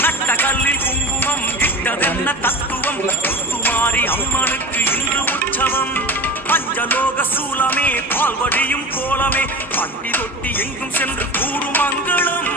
நட்டகல்லில் குங்குமம் இட்டதென்ன தத்துவம் முத்துமாரி அம்மனுக்கு இன்று உற்சவம் பஞ்சலோக சூலமே பால்வடியும் கோலமே பட்டி தொட்டி எங்கும் சென்று கூறும் மங்களம்